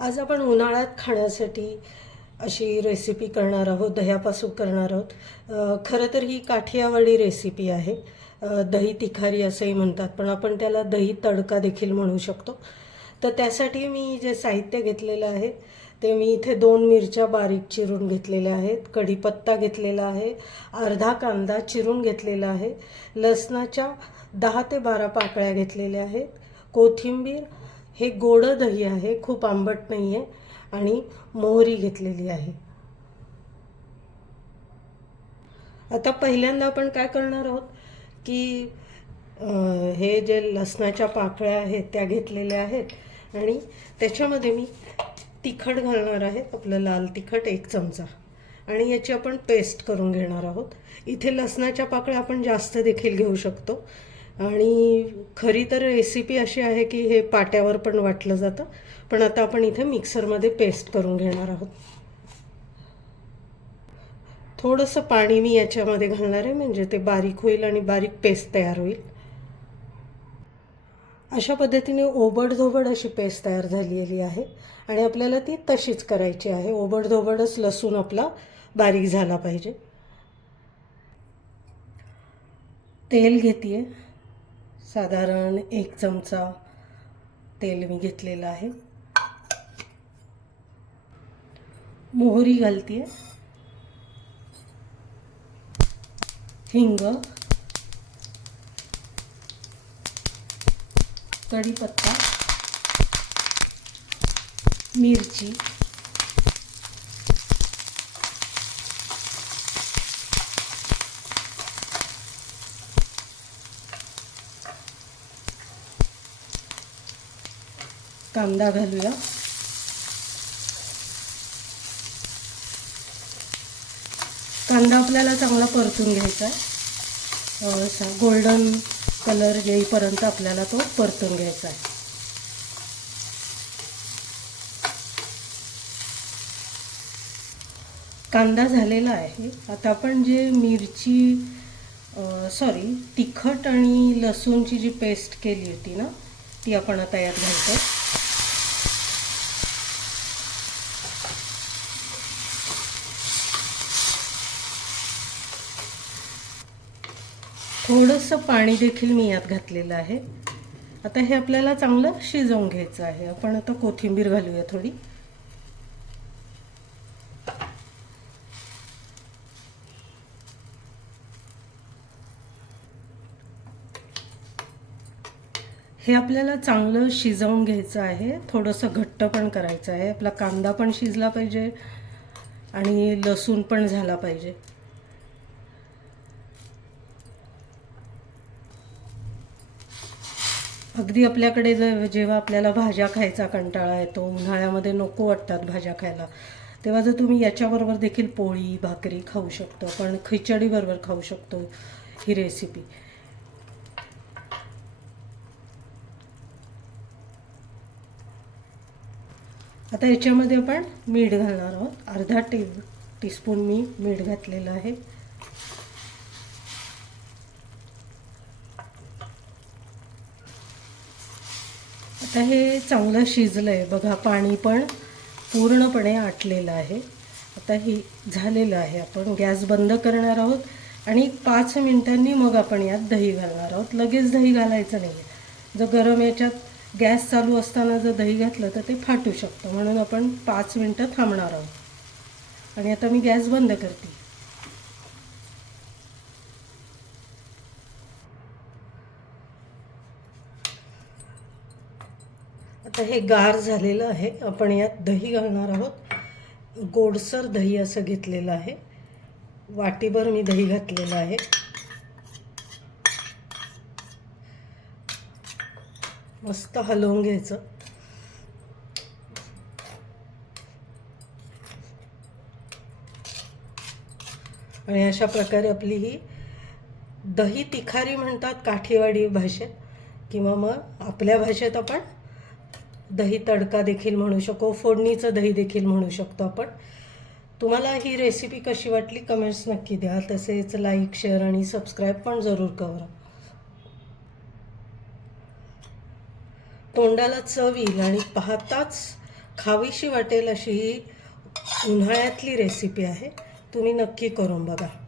आज आपण उन्हाळ्यात खाण्यासाठी अशी रेसिपी करणार आहोत दह्यापासून करणार आहोत. खरं तर ही काठियावाडी रेसिपी आहे. दही तिखारी असंही म्हणतात पण आपण त्याला दही तडका देखील म्हणू शकतो. तर त्यासाठी मी जे साहित्य घेतलेलं आहे ते मी इथे दोन मिरच्या बारीक चिरून घेतलेल्या आहेत कढीपत्ता घेतलेला आहे अर्धा कांदा चिरून घेतलेला आहे लसणाच्या दहा ते बारा पाकळ्या घेतलेल्या आहेत कोथिंबीर हे गोडं दही आहे खूप आंबट नाही आहे आणि मोहरी घेतलेली आहे. आता पहिल्यांदा आपण काय करणार आहोत की हे जे लसणाच्या पाकळ्या आहेत त्या घेतलेल्या आहेत आणि त्याच्यामध्ये मी तिखट घालणार आहे आपलं लाल तिखट एक चमचा. आणि याची आपण पेस्ट करून घेणार आहोत. इथे लसणाच्या पाकळ्या आपण जास्त देखील घेऊ शकतो. आणि खरी तर रेसिपी अशी आहे की हे पाट्यावर पण वाटलं जातं. पण आता आपण इथे मिक्सरमध्ये पेस्ट करून घेणार आहोत. थोडंसं पाणी मी याच्यामध्ये घालणार आहे म्हणजे ते बारीक होईल आणि बारीक पेस्ट तयार होईल. अशा पद्धतीने ओबडधोबड अशी पेस्ट तयार झालेली आहे आणि आपल्याला ती तशीच करायची आहे. ओबडधोबडच लसूण आपला बारीक झाला पाहिजे. तेल घेते साधारण एक चमचा तेल मी घेतलेलं आहे. मोहरी घालते हिंग. कढीपत्ता. मिरची. कांदा घालूया. कांदा आपल्याला चांगला परतून घ्यायचा आहे. असा गोल्डन कलर येईपर्यंत आपल्याला तो परतून घ्यायचा आहे. कांदा झालेला आहे. आता आपण जे मिरची सॉरी तिखट आणि लसूणची जी पेस्ट केली होती ना ती आपण आता यात घालतो थोडंसं पाणी देखील मी यात घातलेलं आहे. आता हे आपल्याला चांगलं शिजवून घ्यायचं आहे. आपण आता कोथिंबीर घालूया थोडी. हे आपल्याला चांगलं शिजवून घ्यायचं आहे. थोडंसं घट्ट पण करायचं आहे. आपला कांदा पण शिजला पाहिजे आणि लसूण पण झाला पाहिजे. अगदी आपल्याकडे जेव्हा आपल्याला भाज्या खायचा कंटाळा येतो उन्हाळ्यामध्ये नको वाटतात भाज्या खायला तेव्हा जर तुम्ही याच्याबरोबर देखील पोळी भाकरी खाऊ शकतो पण खिचडीबरोबर खाऊ शकतो ही रेसिपी आता याच्यामध्ये आपण मीठ घालणार आहोत. अर्धा टी टीस्पून मी मीठ घातलेलं आहे. आता हे चांगलं शिजलं आहे बघा पाणी पण पूर्णपणे आटलेलं आहे. आता हे झालेलं आहे आपण. गॅस बंद करणार आहोत आणि पाच मिनिटांनी मग आपण यात दही घालणार आहोत. लगेच दही घालायचं नाही आहे जर गरम याच्यात गॅस चालू असताना जर दही घातलं तर ते फाटू शकतं. म्हणून आपण पाच मिनटं थांबणार आहोत. आणि आता मी गॅस बंद करते. आता हे गार झालेलं आहे. आपण यात दही घालणार आहोत. गोडसर दही असं घेतलेलं आहे. वाटीभर मी दही घातलेलं आहे. मस्त हलवून घ्यायचं. आणि अशा प्रकारे आपली ही दही तिखारी म्हणतात काठीवाडी भाषेत किंवा मग आपल्या भाषेत आपण दही तडका देखील म्हणू शकतो फोडणीचं दही देखील म्हणू शकतो आपण. तुम्हाला ही रेसिपी कशी वाटली कमेंट्स नक्की द्या. तसेच लाईक शेअर आणि सबस्क्राईब पण जरूर करा. तोंडाला चव येईल आणि पाहताच खावीशी वाटेल अशी ही उन्हाळ्यातली रेसिपी आहे. तुम्ही नक्की करून बघा.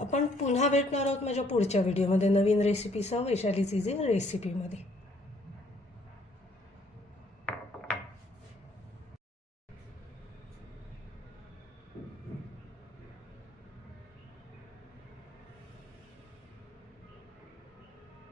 आपण पुन्हा भेटणार आहोत माझ्या पुढच्या व्हिडिओमध्ये नवीन रेसिपीसह वैशाली चिजे रेसिपीमध्ये